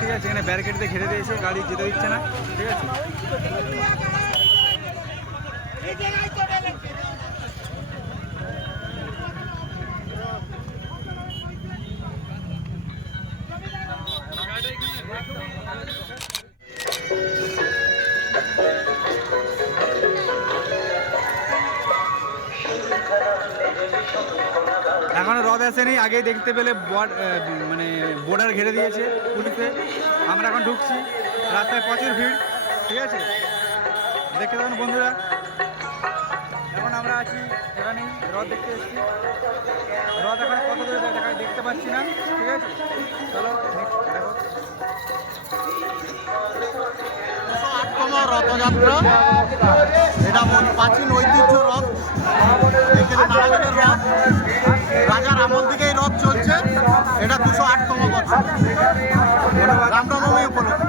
ঠিক আছে, এখানে ব্যারিকেড দিয়ে ঘিরে দিয়েছে, গাড়ি যেতে দিচ্ছে না। ঠিক আছে, এখনো রথ আসেনি, আগেই দেখতে পেলে মানে বর্ডার ঘিরে দিয়েছে পুলিশে। আমরা এখন ঢুকছি, রাস্তায় প্রচুর ভিড়। ঠিক আছে, দেখতে পাবেন বন্ধুরা। এখন আমরা আছি এখানে, রথ দেখতে এসেছি। রথ এখন কত দূরে দেখতে পাচ্ছি না। ঠিক আছে, চলো দেখো। রথযাত্রা, এটা প্রাচীন ঐতিহ্য রথ। এখানে নারায়ণের রথ, রাজার আমল থেকেই রথ চলছে। এটা 208তম বছর, রামনবমী উপলক্ষে।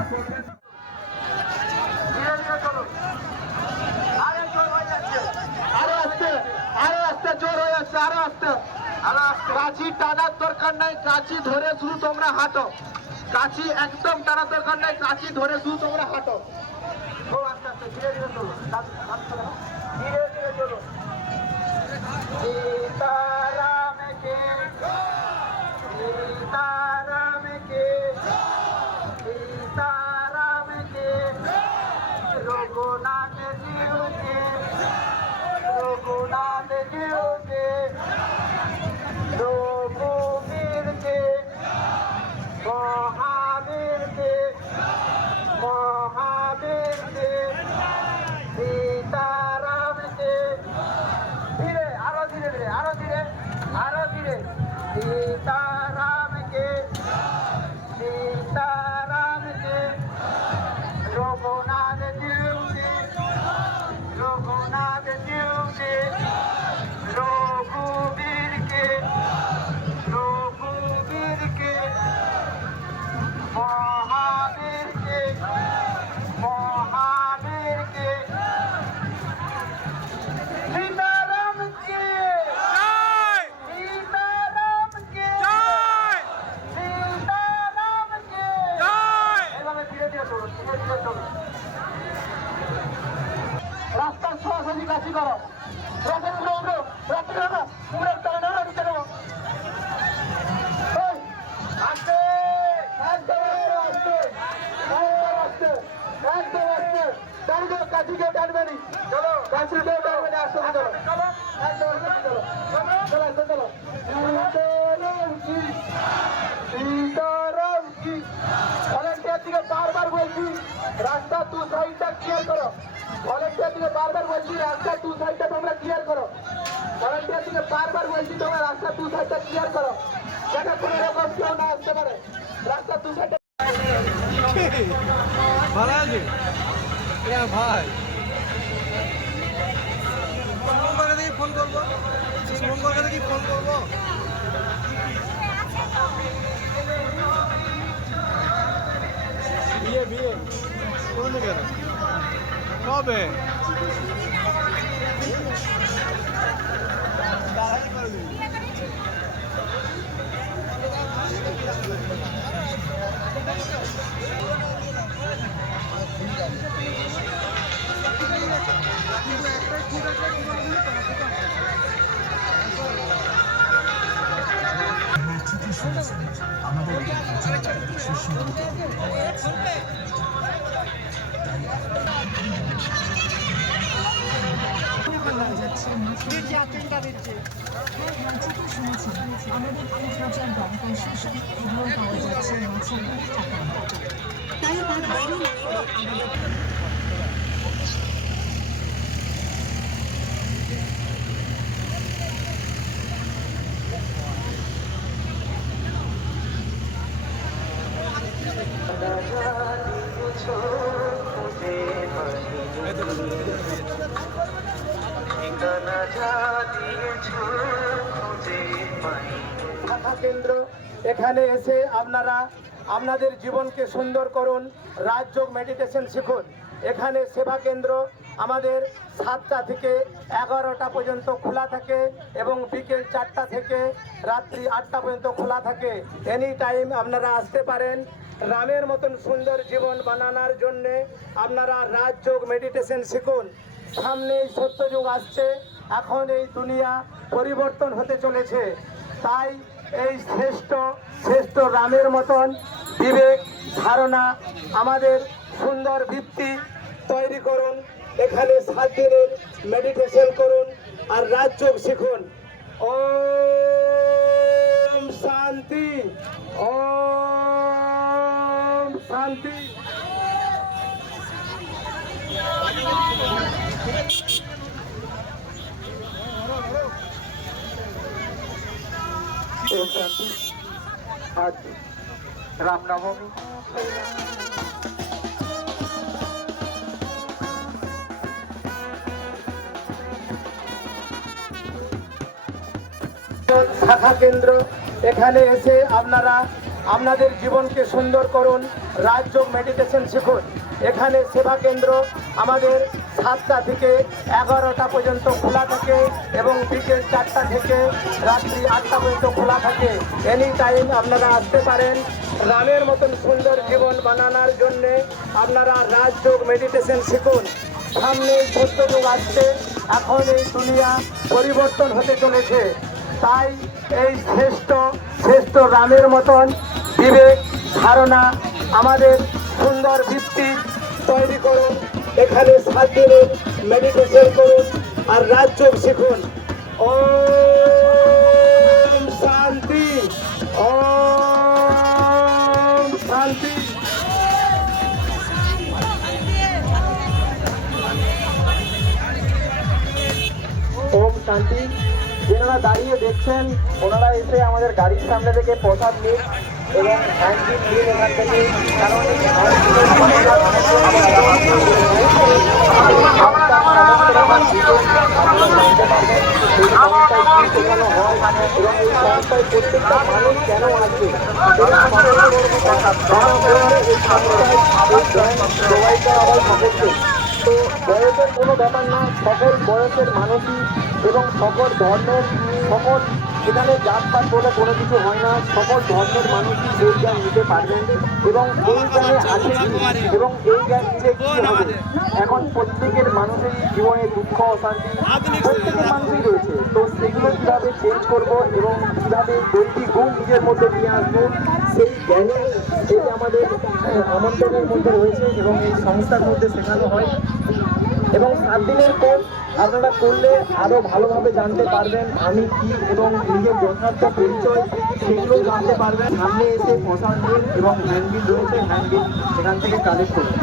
কাঁচি টানার দরকার নাই, কাঁচি ধরে শুধু তোমরা হাঁটো। কাঁচি একদম টানার দরকার নাই, কাঁচি ধরে শুধু তোমরা হাঁটো। আস্তে আস্তে ধীরে ধীরে চলো, ধীরে ধীরে চলো। सीताराम के सीताराम के सीताराम के रघुनाथ जीव के रघुनाथ जीव के रघुवीर के महावीर के महावीर के सीताराम के धीरे आरो धीरे धीरे आरो धीरे आरो धीरे सीताराम के सीताराम के रघुनाथ जीव के रघुनाथ जीव के रघुवीर के रघुवीर के महावीर के महावीर के सीताराम के सीताराम के सीताराम के এভাবে ধীরে ধীরে চলো, ধীরে ধীরে চলো। রাস্তার সরাসরি কাছে করো, রথের উপরে উঠো, রথের উপরে উপরে চলে না, নিচে নামো। আস্তে একদম আস্তে আস্তে একদম আস্তে টানবে, কাছে কেউ টানবে নি। চলো কাছে কেউ টানবে না, আস্তে চলো চলো একদম আস্তে চলো চলো আস্তে চলো। सीताराम की सीताराम की ভলেন্টিয়ার দিকে বারবার বলছি রাস্তা দু সাইডটা ক্লিয়ার করো। ভলেন্টিয়ার দিকে বারবার বলছি রাস্তা দু সাইডটা তোমরা ক্লিয়ার করো। ভলেন্টিয়ার দিকে বারবার বলছি তোমরা রাস্তা দু সাইডটা ক্লিয়ার করো, যাতে কোনো রকম কেউ না আসতে পারে। রাস্তা দু সাইডটা ভালো আছে ভাই। ফোন করবো, শুভঙ্করকে দেখি ফোন করবো। বিয়ে বিয়ে কোন দিকে কবে? কেন্দ্র এখানে এসে আপনারা আপনাদের জীবনকে সুন্দর করুন, রাজযোগ মেডিটেশন শিখুন। এখানে সেবা কেন্দ্র আমাদের 7টা থেকে 11টা পর্যন্ত খোলা থাকে এবং বিকেল 4টা থেকে রাত্রি 8টা পর্যন্ত খোলা থাকে। এনি টাইম আপনারা আসতে পারেন। রামের মতন সুন্দর জীবন বানানোর জন্যে আপনারা রাজযোগ মেডিটেশন শিখুন। সামনেই সত্যযুগ আসছে, এখন এই দুনিয়া পরিবর্তন হতে চলেছে। তাই এই শ্রেষ্ঠ রামের মতন বিবেক ধারণা আমাদের সুন্দর ভিত্তি তৈরি করুন। এখানে 7 দিনের মেডিটেশন করুন আর রাজযোগ শিখুন। ওম শান্তি, ওম শান্তি। ওম শান্তি। আজ রামনবমী। শাখা কেন্দ্র, এখানে এসে আপনারা আপনাদের জীবনকে সুন্দর করুন, রাজযোগ মেডিটেশন শিখুন। এখানে সেবা কেন্দ্র আমাদের 7টা থেকে 11টা পর্যন্ত খোলা থাকে এবং বিকেল 4টা থেকে রাত্রি 8টা পর্যন্ত খোলা থাকে। এনি টাইম আপনারা আসতে পারেন। রামের মতন সুন্দর জীবন বানানোর জন্যে আপনারা রাজযোগ মেডিটেশন শিখুন। সামনে সত্যযুগ আসছে, এখন এই দুনিয়া পরিবর্তন হতে চলেছে। তাই এই শ্রেষ্ঠ রামের মতন বিবেক ধারণা আমাদের সুন্দর ভিত্তি তৈরি করুন। এখানে 7 দিনের মেডিটেশন করুন আর রাজযোগ শিখুন। ওম শান্তি, ওম শান্তি। ওম শান্তি। যেনারা দাঁড়িয়ে দেখছেন ওনারা এসে আমাদের গাড়ির সামনে থেকে প্রসাদ নিন এবং হ্যান্ডবিল নিন এখান থেকে, কারণ এই শেখানো হয় এবং এই সংস্থায় প্রত্যেকটা মানুষ কেন আসবে প্রোভাইডার আবার সদস্য। তো বয়সের কোনো ব্যাপার না, সকল বয়সের মানুষই এবং সকল ধর্মের সকল, এখানে জাতপাত বলে কোনো কিছু হয় না, সকল ধর্মের মানুষই এই জ্ঞান নিতে পারবেন এবং এই জ্ঞানে আছে এবং এই জ্ঞান নিলে কি হবে। এখন প্রত্যেকের মানুষেরই জীবনে দুঃখ অশান্তি প্রত্যেকের মানুষই রয়েছে। তো সেগুলো কীভাবে চেঞ্জ করবো এবং কীভাবে দৈবিক গুণ নিজের মধ্যে নিয়ে আসবো, সেই জ্ঞানই এই আমাদের আমন্ত্রণের মধ্যে রয়েছে এবং এই সংস্থার মধ্যে শেখানো হয়। এবং 7 দিনের কোর্স আপনারা করলে আরও ভালোভাবে জানতে পারবেন আমি কি এবং নিজের যথার্থ পরিচয় সেগুলো জানতে পারবেন। সামনে এসে প্রসাদ দিন এবং হ্যান্ডবিল রয়েছে, হ্যান্ডবিল এখান থেকে কালেক্ট করুন।